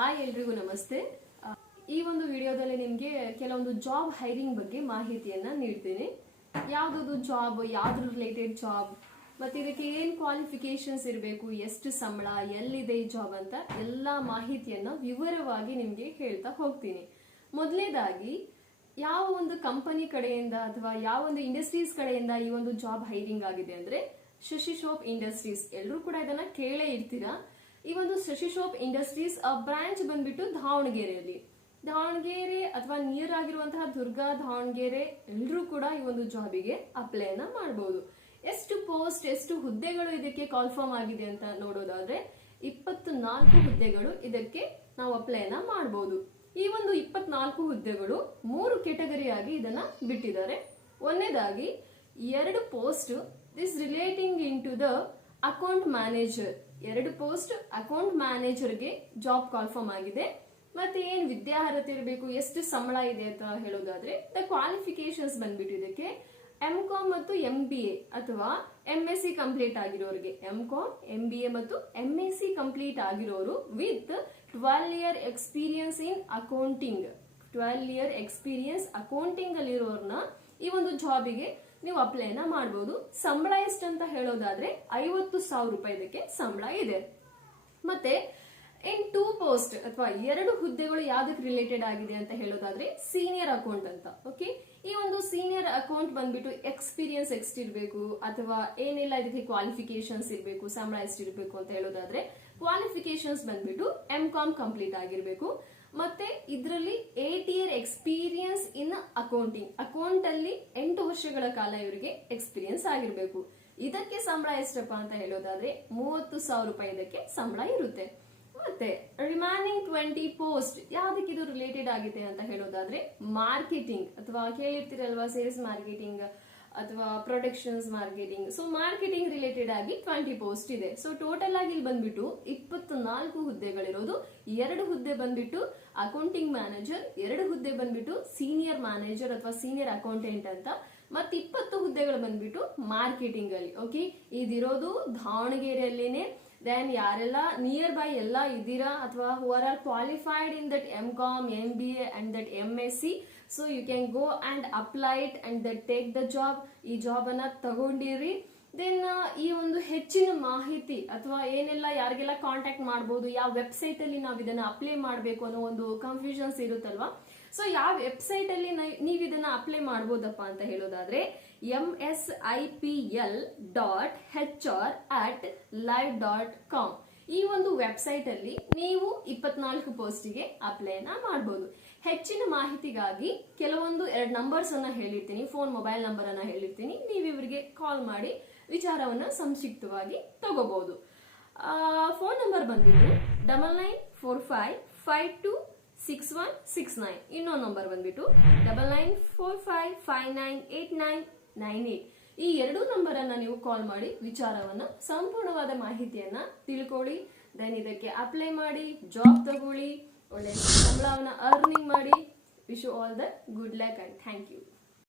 Hi ಎಲ್ರಿಗೂ ನಮಸ್ತೆ. ಈ ಒಂದು ವಿಡಿಯೋದಲ್ಲಿ ನಿಮಗೆ ಕೆಲವೊಂದು ಜಾಬ್ ಹೈರಿಂಗ್ ಬಗ್ಗೆ ಮಾಹಿತಿಯನ್ನ ನೀಡ್ತೀನಿ. ಯಾವ್ದು ಜಾಬ್, ಯಾವ್ದ್ರ ರಿಲೇಟೆಡ್ ಜಾಬ್, ಮತ್ತೆ ಇದಕ್ಕೆ ಏನ್ ಕ್ವಾಲಿಫಿಕೇಶನ್ಸ್ ಇರಬೇಕು, ಎಷ್ಟು ಸಂಬಳ, ಎಲ್ಲಿದೆ ಈ ಜಾಬ್ ಅಂತ ಎಲ್ಲಾ ಮಾಹಿತಿಯನ್ನ ವಿವರವಾಗಿ ನಿಮ್ಗೆ ಹೇಳ್ತಾ ಹೋಗ್ತೀನಿ. ಮೊದಲನೇದಾಗಿ ಯಾವ ಒಂದು ಕಂಪನಿ ಕಡೆಯಿಂದ ಅಥವಾ ಯಾವ ಒಂದು ಇಂಡಸ್ಟ್ರೀಸ್ ಕಡೆಯಿಂದ ಈ ಒಂದು ಜಾಬ್ ಹೈರಿಂಗ್ ಆಗಿದೆ ಅಂದ್ರೆ ಶಶಿ ಸೋಪ್ ಇಂಡಸ್ಟ್ರೀಸ್. ಎಲ್ಲರೂ ಕೂಡ ಇದನ್ನ ಕೇಳೇ ಇರ್ತೀರಾ. ಈ ಒಂದು ಶಶಿ ಸೋಪ್ ಇಂಡಸ್ಟ್ರೀಸ್ ಬ್ರಾಂಚ್ ಬಂದ್ಬಿಟ್ಟು ದಾವಣಗೆರೆ ಅಥವಾ ನಿಯರ್ ಆಗಿರುವಂತಹ ದುರ್ಗಾ ದಾವಣಗೆರೆ ಎಲ್ಲರೂ ಕೂಡ ಈ ಒಂದು ಜಾಬಿಗೆ ಅಪ್ಲೈನ ಮಾಡಬಹುದು. ಎಷ್ಟು ಪೋಸ್ಟ್, ಎಷ್ಟು ಹುದ್ದೆಗಳು ಇದಕ್ಕೆ ಕಾಲ್ಫಾರ್ಮ್ ಆಗಿದೆ ಅಂತ ನೋಡೋದಾದ್ರೆ 24 ಹುದ್ದೆಗಳು ಇದಕ್ಕೆ ನಾವು ಅಪ್ಲೈನ ಮಾಡಬಹುದು. ಈ ಒಂದು 24 ಹುದ್ದೆಗಳು 3 ಕೆಟಗರಿ ಆಗಿ ಇದನ್ನ ಬಿಟ್ಟಿದ್ದಾರೆ. ಒಂದನೇದಾಗಿ 2 post this relating into the account manager. 2 post account ಮ್ಯಾನೇಜರ್ಗೆ ಜಾಬ್ ಕಾಲ್ಫಾರ್ಮ್ ಆಗಿದೆ. ಮತ್ತೆ ಏನ್ ವಿದ್ಯಾರ್ಹತೆ ಇರಬೇಕು, ಎಷ್ಟು ಸಂಬಳ ಇದೆ ಅಂತ ಹೇಳೋದಾದ್ರೆ ದ ಕ್ವಾಲಿಫಿಕೇಶನ್ಸ್ ಬಂದ್ಬಿಟ್ಟು ಇದಕ್ಕೆ MCOM ಮತ್ತು MBA ಅಥವಾ MSc ಕಂಪ್ಲೀಟ್ ಆಗಿರೋರಿಗೆ, MCOM, MBA ಮತ್ತು MSc ಕಂಪ್ಲೀಟ್ ಆಗಿರೋರು with 12 year experience in accounting. 12 year experience accounting ಅಲ್ಲಿರೋರ್ನ ಈ ಒಂದು ಜಾಬಿಗೆ ನೀವು ಅಪ್ಲೈನ ಮಾಡಬಹುದು. ಸಂಬಳ ಎಷ್ಟಂತ ಹೇಳೋದಾದ್ರೆ 50,000 ರೂಪಾಯಿ ಇದಕ್ಕೆ ಸಂಬಳ ಇದೆ. ಮತ್ತೆ ಇನ್ 2 ಪೋಸ್ಟ್ ಅಥವಾ 2 ಹುದ್ದೆಗಳು ಯಾವ್ದಕ್ಕೆ ರಿಲೇಟೆಡ್ ಆಗಿದೆ ಅಂತ ಹೇಳೋದಾದ್ರೆ ಸೀನಿಯರ್ ಅಕೌಂಟ್ ಅಂತ. ಓಕೆ, ಈ ಒಂದು ಸೀನಿಯರ್ ಅಕೌಂಟ್ ಬಂದ್ಬಿಟ್ಟು ಎಕ್ಸ್ಪೀರಿಯನ್ಸ್ ಎಷ್ಟಿರ್ಬೇಕು ಅಥವಾ ಏನೆಲ್ಲ ಇದಕ್ಕೆ ಕ್ವಾಲಿಫಿಕೇಶನ್ಸ್ ಇರಬೇಕು, ಸಂಬಳ ಎಷ್ಟಿರ್ಬೇಕು ಅಂತ ಹೇಳೋದಾದ್ರೆ ಕ್ವಾಲಿಫಿಕೇಶನ್ಸ್ ಬಂದ್ಬಿಟ್ಟು MCOM ಕಂಪ್ಲೀಟ್ ಆಗಿರ್ಬೇಕು. ಮತ್ತೆ ಇದರಲ್ಲಿ 8 year experience in accounting, account ಅಲ್ಲಿ 8 ವರ್ಷಗಳ ಕಾಲ ಇವರಿಗೆ ಎಕ್ಸ್ಪೀರಿಯನ್ಸ್ ಆಗಿರ್ಬೇಕು. ಇದಕ್ಕೆ ಸಂಬಳ ಎಷ್ಟಪ್ಪ ಅಂತ ಹೇಳೋದಾದ್ರೆ 30,000 ರೂಪಾಯಿ ಇದಕ್ಕೆ ಸಂಬಳ ಇರುತ್ತೆ. ಮತ್ತೆ ರಿಮೈನಿಂಗ್ 20 ಪೋಸ್ಟ್ ಯಾವ್ದಕ್ಕೆ ಇದು ರಿಲೇಟೆಡ್ ಆಗಿದೆ ಅಂತ ಹೇಳೋದಾದ್ರೆ ಮಾರ್ಕೆಟಿಂಗ್ ಅಥವಾ ಕೇಳಿರ್ತೀರಲ್ವಾ, ಸೇಲ್ಸ್ ಮಾರ್ಕೆಟಿಂಗ್ ಅಥವಾ productions marketing. So marketing related ಆಗಿ 20 ಪೋಸ್ಟ್ ಇದೆ. ಸೊ ಟೋಟಲ್ ಆಗಿ ಇಲ್ಲಿ ಬಂದ್ಬಿಟ್ಟು 24 ಹುದ್ದೆಗಳಿರೋದು. 2 ಹುದ್ದೆ ಬಂದ್ಬಿಟ್ಟು ಅಕೌಂಟಿಂಗ್ ಮ್ಯಾನೇಜರ್, 2 ಹುದ್ದೆ ಬಂದ್ಬಿಟ್ಟು ಸೀನಿಯರ್ ಮ್ಯಾನೇಜರ್ ಅಥವಾ ಸೀನಿಯರ್ ಅಕೌಂಟೆಂಟ್ ಅಂತ, ಮತ್ತೆ 20 ಹುದ್ದೆಗಳು ಬಂದ್ಬಿಟ್ಟು ಮಾರ್ಕೆಟಿಂಗ್ ಅಲ್ಲಿ. ಓಕೆ, ಇದಿರೋದು ದಾವಣಗೆರೆಯಲ್ಲೇನೆ. ದೆನ್ ಯಾರೆಲ್ಲ ನಿಯರ್ ಬೈ ಎಲ್ಲ ಇದ್ದೀರಾ ಅಥವಾ who are qualified in that MCOM, MBA and that MSc, so you can go and apply it and that take the job. ಈ ಜಾಬ್ ಅನ್ನ ತಗೊಂಡಿರಿ. ದೆನ್ ಈ ಒಂದು ಹೆಚ್ಚಿನ ಮಾಹಿತಿ ಅಥವಾ ಏನೆಲ್ಲ ಯಾರಿಗೆಲ್ಲ ಕಾಂಟ್ಯಾಕ್ಟ್ ಮಾಡಬಹುದು, ಯಾವ ವೆಬ್ಸೈಟ್ ಅಲ್ಲಿ ನಾವು ಇದನ್ನ ಅಪ್ಲೈ ಮಾಡಬೇಕು ಅನ್ನೋ ಒಂದು ಕನ್ಫ್ಯೂಷನ್ಸ್ ಇರುತ್ತಲ್ವಾ. ಸೊ ಯಾವ ವೆಬ್ಸೈಟ್ ಅಲ್ಲಿ ನೀವು ಇದನ್ನ ಅಪ್ಲೈ ಮಾಡಬಹುದಪ್ಪ ಅಂತ ಹೇಳೋದಾದ್ರೆ msipl.hr@live.com. ಈ ಒಂದು ವೆಬ್ಸೈಟ್ ಅಲ್ಲಿ ನೀವು 24 ಪೋಸ್ಟಿಗೆ ಅಪ್ಲೈನ ಮಾಡಬಹುದು. ಹೆಚ್ಚಿನ ಮಾಹಿತಿಗಾಗಿ ಕೆಲವೊಂದು 2 ನಂಬರ್ಸ್ ಅನ್ನ ಹೇಳಿರ್ತೀನಿ, ಮೊಬೈಲ್ ನಂಬರ್ ಅನ್ನ ಹೇಳಿರ್ತೀನಿ. ನೀವು ಇವರಿಗೆ ಕಾಲ್ ಮಾಡಿ ವಿಚಾರವನ್ನ ಸಂಕ್ಷಿಪ್ತವಾಗಿ ತಗೋಬಹುದು. ಫೋನ್ ನಂಬರ್ ಬಂದ್ಬಿಟ್ಟು 9945526169. ಇನ್ನೊಂದು ನಂಬರ್ ಬಂದ್ಬಿಟ್ಟು 9945598998. ಈ 2 ನಂಬರ್ ಅನ್ನ ನೀವು ಕಾಲ್ ಮಾಡಿ ವಿಚಾರವನ್ನ, ಸಂಪೂರ್ಣವಾದ ಮಾಹಿತಿಯನ್ನ ತಿಳ್ಕೊಳ್ಳಿ. ದೆನ್ ಇದಕ್ಕೆ ಅಪ್ಲೈ ಮಾಡಿ, ಜಾಬ್ ತಗೊಳ್ಳಿ, ಒಳ್ಳೆ ಸಂಬಳವನ್ನ ಅರ್ನಿಂಗ್ ಮಾಡಿ. Wish you all the good luck and thank you.